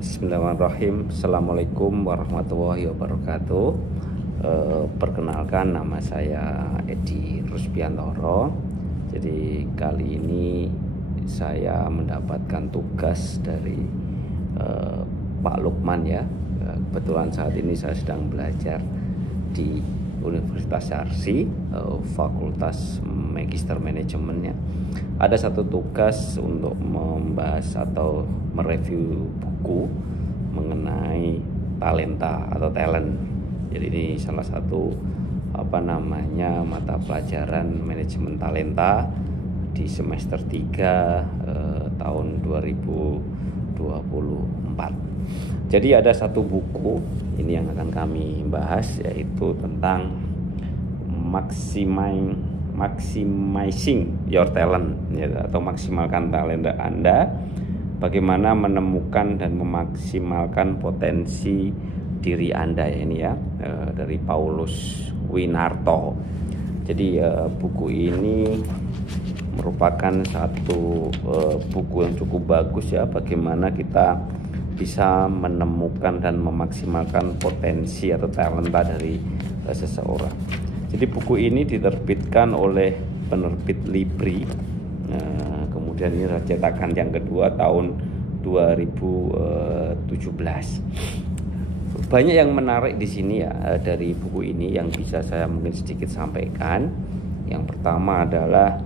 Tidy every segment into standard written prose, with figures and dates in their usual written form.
Bismillahirrahmanirrahim. Assalamualaikum warahmatullahi wabarakatuh. Perkenalkan, nama saya Edi Rusbiantoro. Jadi kali ini saya mendapatkan tugas dari Pak Lukman ya. Kebetulan saat ini saya sedang belajar di Universitas Yarsi, Fakultas Magister Manajemen ya. Ada satu tugas untuk membahas atau mereview buku mengenai talenta atau talent. Jadi ini salah satu mata pelajaran manajemen talenta di semester 3 tahun 2024. Jadi ada satu buku ini yang akan kami bahas, yaitu tentang maximizing your talent ya, atau maksimalkan talenta Anda. Bagaimana menemukan dan memaksimalkan potensi diri Anda ya, ini ya, dari Paulus Winarto. Jadi buku ini merupakan satu buku yang cukup bagus ya, bagaimana kita bisa menemukan dan memaksimalkan potensi atau talenta dari seseorang. Jadi buku ini diterbitkan oleh penerbit Libri. Kemudian ini cetakan yang kedua tahun 2017. Banyak yang menarik di sini ya dari buku ini yang bisa saya mungkin sedikit sampaikan. Yang pertama adalah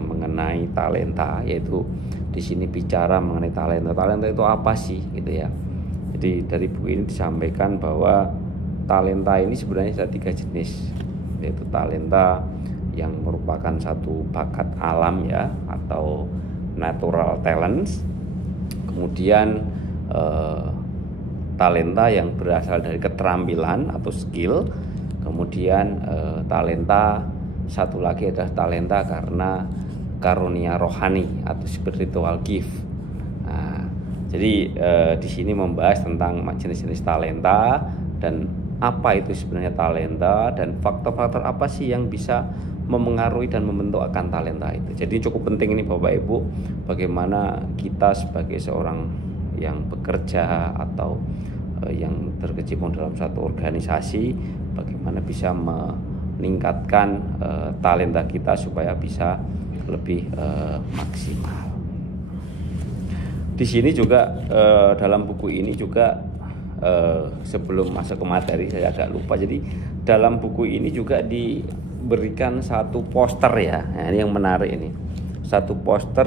mengenai talenta, yaitu di sini bicara mengenai talenta. Talenta itu apa sih gitu ya. Jadi dari buku ini disampaikan bahwa talenta ini sebenarnya ada 3 jenis, yaitu talenta yang merupakan satu bakat alam ya, atau natural talents. Kemudian talenta yang berasal dari keterampilan atau skill. Kemudian talenta satu lagi adalah talenta karena karunia rohani atau spiritual gift. Nah, jadi di sini membahas tentang jenis-jenis talenta dan apa itu sebenarnya talenta dan faktor-faktor apa sih yang bisa memengaruhi dan membentuk akan talenta itu. Jadi cukup penting ini Bapak Ibu, bagaimana kita sebagai seorang yang bekerja atau yang terkecimpung dalam satu organisasi, bagaimana bisa meningkatkan talenta kita supaya bisa lebih maksimal. Di sini juga dalam buku ini juga sebelum masuk ke materi saya agak lupa. Jadi dalam buku ini juga diberikan satu poster ya. Nah, ini yang menarik ini. Satu poster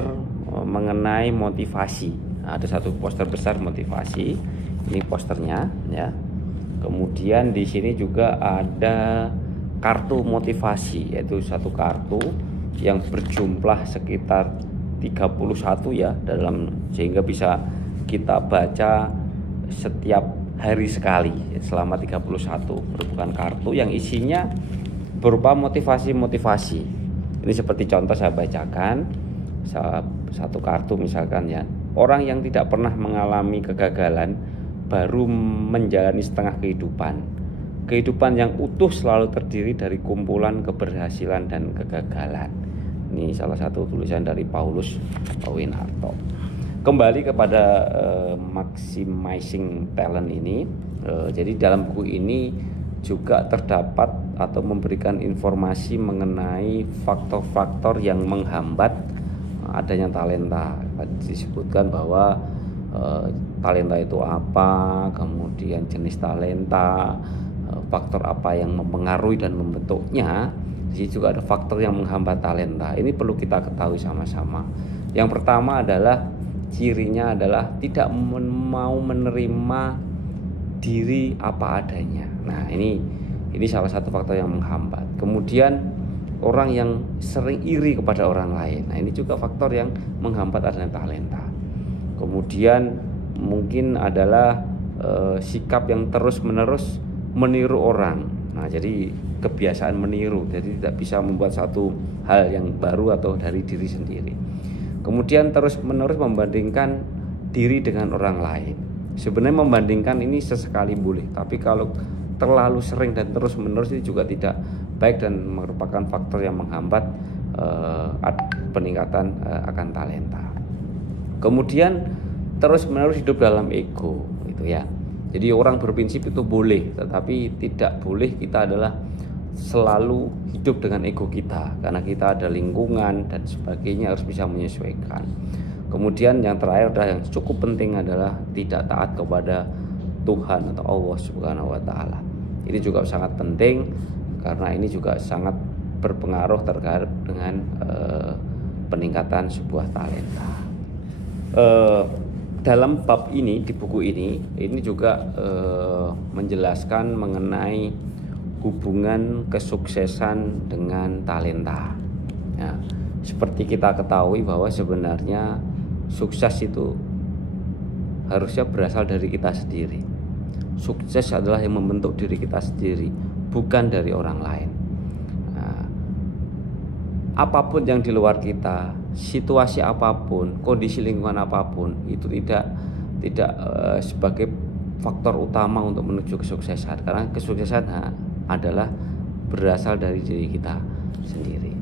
mengenai motivasi. Nah, ada satu poster besar motivasi. Ini posternya ya. Kemudian di sini juga ada kartu motivasi, yaitu satu kartu yang berjumlah sekitar 31 ya sehingga bisa kita baca setiap hari sekali selama 31. Merupakan kartu yang isinya berupa motivasi-motivasi. Ini seperti contoh saya bacakan satu kartu misalkan ya. Orang yang tidak pernah mengalami kegagalan baru menjalani setengah kehidupan. Kehidupan yang utuh selalu terdiri dari kumpulan keberhasilan dan kegagalan. Ini salah satu tulisan dari Paulus Winarto. Kembali kepada maximizing talent ini. Jadi dalam buku ini juga terdapat atau memberikan informasi mengenai faktor-faktor yang menghambat adanya talenta. Disebutkan bahwa talenta itu apa, kemudian jenis talenta, faktor apa yang mempengaruhi dan membentuknya. Di sini juga ada faktor yang menghambat talenta. Ini perlu kita ketahui sama-sama. Yang pertama adalah cirinya adalah tidak mau menerima diri apa adanya. Nah, ini salah satu faktor yang menghambat. Kemudian orang yang sering iri kepada orang lain. Nah, ini juga faktor yang menghambat adanya talenta. Kemudian mungkin adalah sikap yang terus-menerus meniru orang. Nah, jadi kebiasaan meniru, jadi tidak bisa membuat satu hal yang baru atau dari diri sendiri. Kemudian terus-menerus membandingkan diri dengan orang lain. Sebenarnya membandingkan ini sesekali boleh, tapi kalau terlalu sering dan terus-menerus ini juga tidak baik dan merupakan faktor yang menghambat peningkatan akan talenta. Kemudian terus menerus hidup dalam ego gitu ya. Jadi orang berprinsip itu boleh, tetapi tidak boleh kita adalah selalu hidup dengan ego kita, karena kita ada lingkungan dan sebagainya, harus bisa menyesuaikan. Kemudian yang terakhir adalah yang cukup penting adalah tidak taat kepada Tuhan atau Allah Subhanahu wa taala. Ini juga sangat penting karena ini juga sangat berpengaruh terkait dengan peningkatan sebuah talenta. Dalam bab ini, di buku ini juga menjelaskan mengenai hubungan kesuksesan dengan talenta. Ya, seperti kita ketahui bahwa sebenarnya sukses itu harusnya berasal dari kita sendiri. Sukses adalah yang membentuk diri kita sendiri, bukan dari orang lain. Nah, apapun yang di luar kita, situasi apapun, kondisi lingkungan apapun, itu tidak sebagai faktor utama untuk menuju kesuksesan, karena kesuksesan adalah berasal dari diri kita sendiri.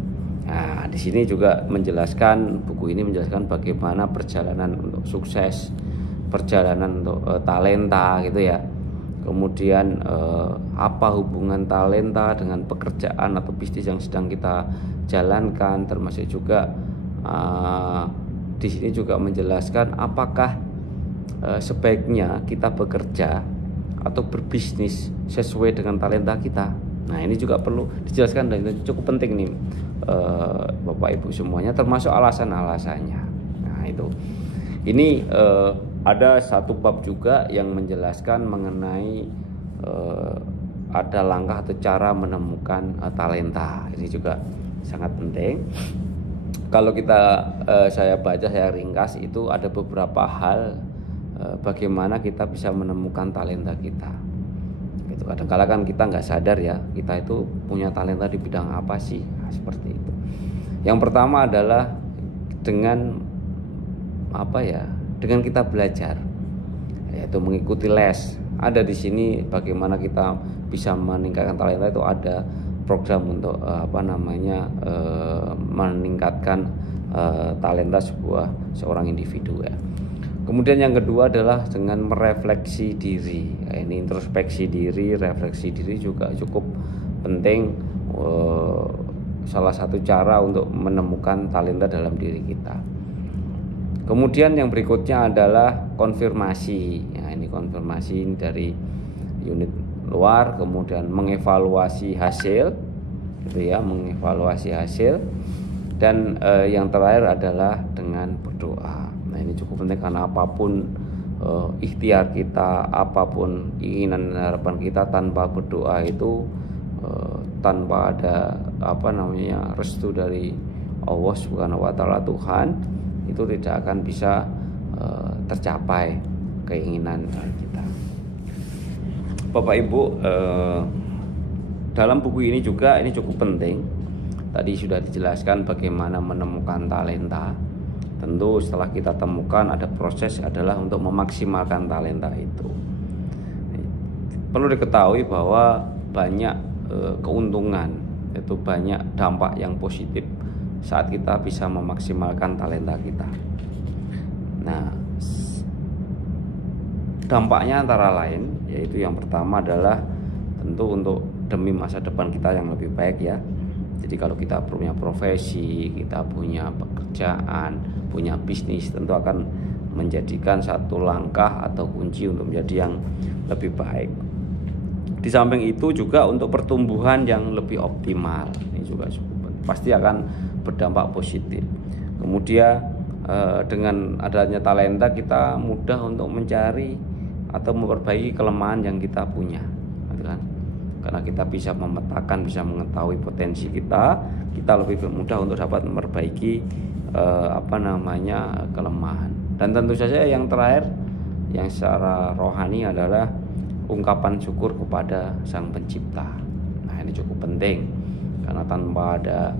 Nah, di sini juga menjelaskan, buku ini menjelaskan bagaimana perjalanan untuk sukses, perjalanan untuk talenta gitu ya. Kemudian apa hubungan talenta dengan pekerjaan atau bisnis yang sedang kita jalankan, termasuk juga di sini juga menjelaskan apakah sebaiknya kita bekerja atau berbisnis sesuai dengan talenta kita. Nah, ini juga perlu dijelaskan dan itu cukup penting nih Bapak Ibu semuanya, termasuk alasan-alasannya. Nah, itu. Ini ada satu bab juga yang menjelaskan mengenai ada langkah atau cara menemukan talenta. Ini juga sangat penting. Kalau saya baca, saya ringkas, itu ada beberapa hal bagaimana kita bisa menemukan talenta kita. Gitu. Kadang-kala kan kita nggak sadar ya, kita itu punya talenta di bidang apa sih? Nah, seperti itu. Yang pertama adalah dengan dengan kita belajar, yaitu mengikuti les. Ada di sini bagaimana kita bisa meningkatkan talenta, itu ada program untuk meningkatkan talenta seorang individu ya. Kemudian yang kedua adalah dengan merefleksi diri. Ini introspeksi diri, refleksi diri juga cukup penting. Salah satu cara untuk menemukan talenta dalam diri kita. Kemudian yang berikutnya adalah konfirmasi. Ya, ini konfirmasi dari unit luar, kemudian mengevaluasi hasil, gitu ya, mengevaluasi hasil. Dan yang terakhir adalah dengan berdoa. Nah, ini cukup penting karena apapun ikhtiar kita, apapun keinginan dan harapan kita, tanpa berdoa itu, tanpa ada restu dari Allah Subhanahu wa taala, Tuhan, itu tidak akan bisa tercapai keinginan kita. Bapak Ibu, dalam buku ini juga ini cukup penting. Tadi sudah dijelaskan bagaimana menemukan talenta. Tentu setelah kita temukan, ada proses adalah untuk memaksimalkan talenta itu. Perlu diketahui bahwa banyak keuntungan, itu banyak dampak yang positif saat kita bisa memaksimalkan talenta kita. Nah, dampaknya antara lain, yaitu yang pertama adalah tentu untuk demi masa depan kita yang lebih baik ya. Jadi kalau kita punya profesi, kita punya pekerjaan, punya bisnis, tentu akan menjadikan satu langkah atau kunci untuk menjadi yang lebih baik. Di samping itu juga untuk pertumbuhan yang lebih optimal, ini juga pasti akan berdampak positif. Kemudian dengan adanya talenta, kita mudah untuk mencari atau memperbaiki kelemahan yang kita punya, kan? Karena kita bisa memetakan, bisa mengetahui potensi kita lebih mudah untuk dapat memperbaiki kelemahan. Dan tentu saja yang terakhir, yang secara rohani adalah ungkapan syukur kepada Sang Pencipta. Nah, ini cukup penting karena tanpa ada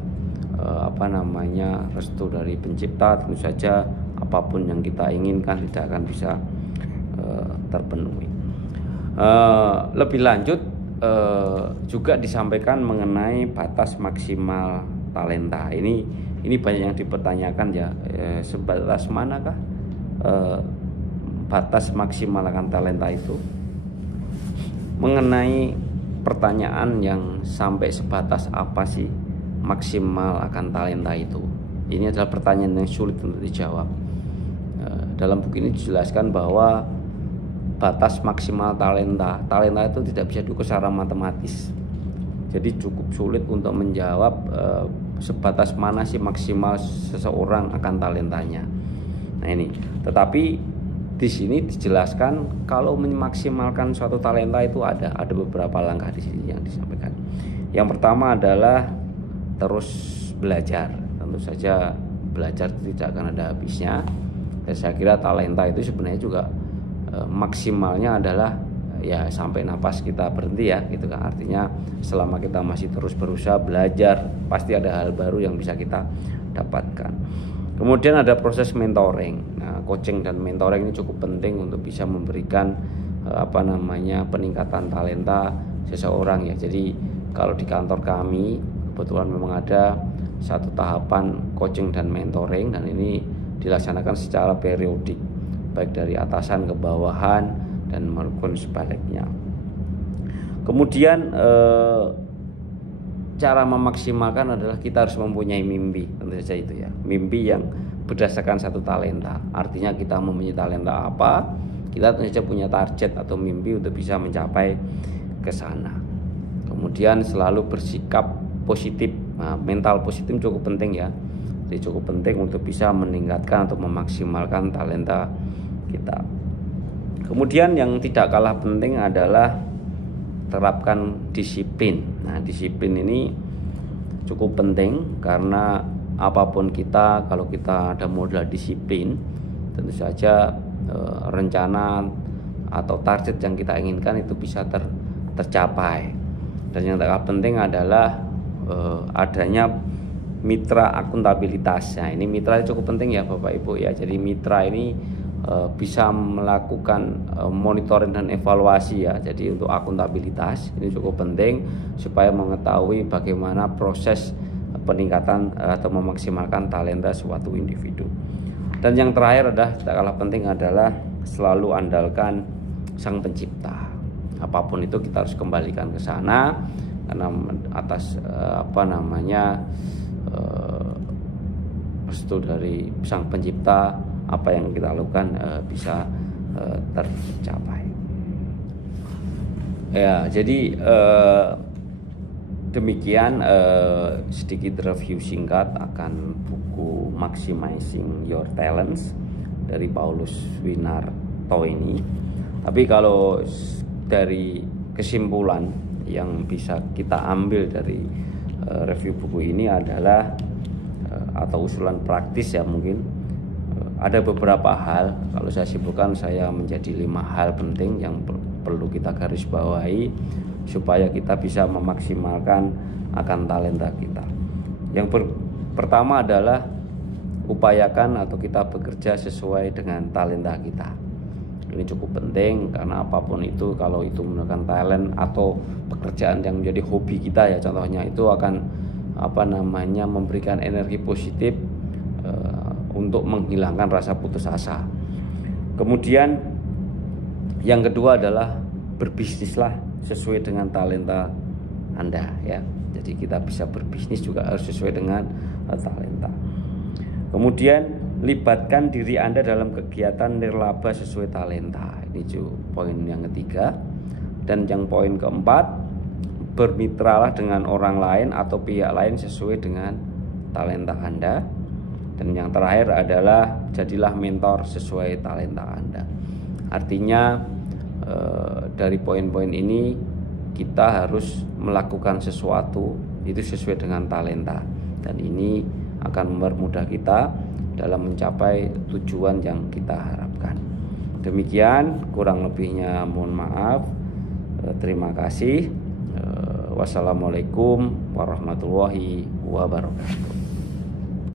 restu dari Pencipta, tentu saja apapun yang kita inginkan tidak akan bisa terpenuhi. Lebih lanjut juga disampaikan mengenai batas maksimal talenta. Ini banyak yang dipertanyakan ya, sebatas manakah batas maksimal akan talenta itu, mengenai pertanyaan yang sampai sebatas apa sih maksimal akan talenta itu. Ini adalah pertanyaan yang sulit untuk dijawab. Dalam buku ini dijelaskan bahwa batas maksimal talenta itu tidak bisa diukur secara matematis. Jadi cukup sulit untuk menjawab sebatas mana sih maksimal seseorang akan talentanya. Nah ini, tetapi di sini dijelaskan kalau memaksimalkan suatu talenta itu ada beberapa langkah di sini yang disampaikan. Yang pertama adalah terus belajar. Tentu saja belajar tidak akan ada habisnya. Dan saya kira talenta itu sebenarnya juga maksimalnya adalah ya sampai napas kita berhenti ya gitu kan. Artinya selama kita masih terus berusaha belajar, pasti ada hal baru yang bisa kita dapatkan. Kemudian ada proses mentoring. Nah, coaching dan mentoring ini cukup penting untuk bisa memberikan peningkatan talenta seseorang ya. Jadi kalau di kantor kami kebetulan memang ada satu tahapan coaching dan mentoring, dan ini dilaksanakan secara periodik, baik dari atasan ke bawahan dan maupun sebaliknya. Kemudian cara memaksimalkan adalah kita harus mempunyai mimpi, tentu saja itu ya, mimpi yang berdasarkan satu talenta. Artinya kita mempunyai talenta apa, kita tentu saja punya target atau mimpi untuk bisa mencapai ke sana. Kemudian selalu bersikap positif. Nah, mental positif cukup penting ya. Jadi cukup penting untuk bisa meningkatkan atau memaksimalkan talenta kita. Kemudian yang tidak kalah penting adalah terapkan disiplin. Nah, disiplin ini cukup penting karena apapun kita, kalau kita ada modal disiplin, tentu saja rencana atau target yang kita inginkan itu bisa tercapai. Dan yang tak kalah penting adalah adanya mitra akuntabilitas. Nah, ini mitra cukup penting ya Bapak Ibu ya. Jadi mitra ini bisa melakukan monitoring dan evaluasi ya. Jadi untuk akuntabilitas ini cukup penting supaya mengetahui bagaimana proses peningkatan atau memaksimalkan talenta suatu individu. Dan yang terakhir adalah tidak kalah penting adalah selalu andalkan Sang Pencipta. Apapun itu kita harus kembalikan ke sana karena atas restu dari Sang Pencipta, apa yang kita lakukan bisa tercapai. Ya, jadi demikian sedikit review singkat akan buku Maximizing Your Talents dari Paulus Winarto ini. Tapi kalau dari kesimpulan yang bisa kita ambil dari review buku ini adalah atau usulan praktis ya, mungkin ada beberapa hal. Kalau saya simpulkan, saya menjadi 5 hal penting yang perlu kita garis bawahi supaya kita bisa memaksimalkan akan talenta kita. Yang pertama adalah upayakan atau kita bekerja sesuai dengan talenta kita. Ini cukup penting karena apapun itu, kalau itu menggunakan talent atau pekerjaan yang menjadi hobi kita ya contohnya, itu akan memberikan energi positif untuk menghilangkan rasa putus asa. Kemudian yang kedua adalah berbisnislah sesuai dengan talenta Anda ya. Jadi kita bisa berbisnis juga harus sesuai dengan talenta. Kemudian libatkan diri Anda dalam kegiatan nirlaba sesuai talenta. Ini poin yang ketiga. Dan yang poin keempat, bermitralah dengan orang lain atau pihak lain sesuai dengan talenta Anda. Dan yang terakhir adalah jadilah mentor sesuai talenta Anda. Artinya dari poin-poin ini kita harus melakukan sesuatu itu sesuai dengan talenta, dan ini akan mempermudah kita dalam mencapai tujuan yang kita harapkan. Demikian, kurang lebihnya mohon maaf. Terima kasih. Wassalamualaikum warahmatullahi wabarakatuh.